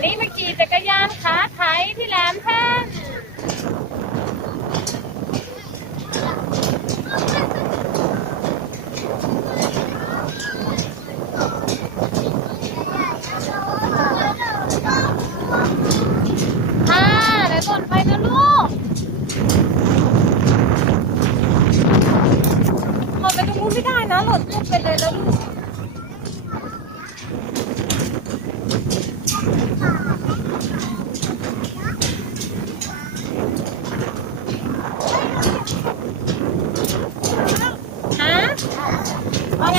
นนี้มาขี่จักรยานขาไถที่แหลมแท่นค่ะเดี๋ยวก่อนไปนะลูกหล่นไปตรงนู้นไม่ได้นะหล่นปุ๊บไปเลยแล้วลูก ฮะว่าไง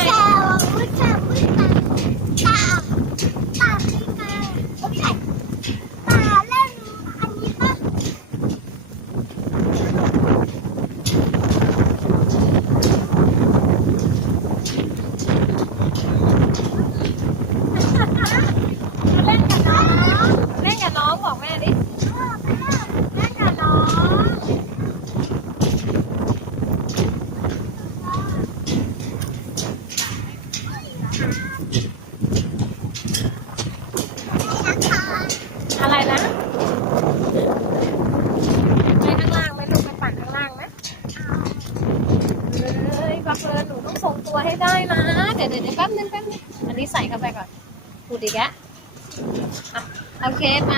เล่นกับน้อง เล่นกับน้องบอกแม่ดิ เล่นกับน้อง อะไรนะไปข้างล่างไหมลูกไปปั่นข้างล่างไหมเอ้ยบักเลยหนูต้องทรงตัวให้ได้นะ เดี๋ยวเดี๋ยวเดี๋ยวแป๊บนึงแป๊บนึงอันนี้ใส่เข้าไปก่อนพูดอีกแล้วอะโอเคไป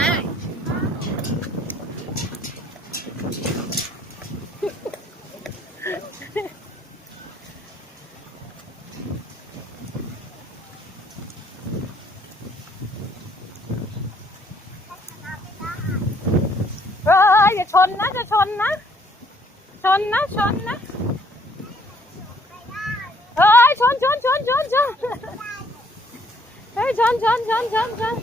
เฮ้ยอย่า ชนนะจะชนนะ ชนนะชนนะเฮ้ยชนชนชนชนชนเฮ้ยชนชนชนชนชน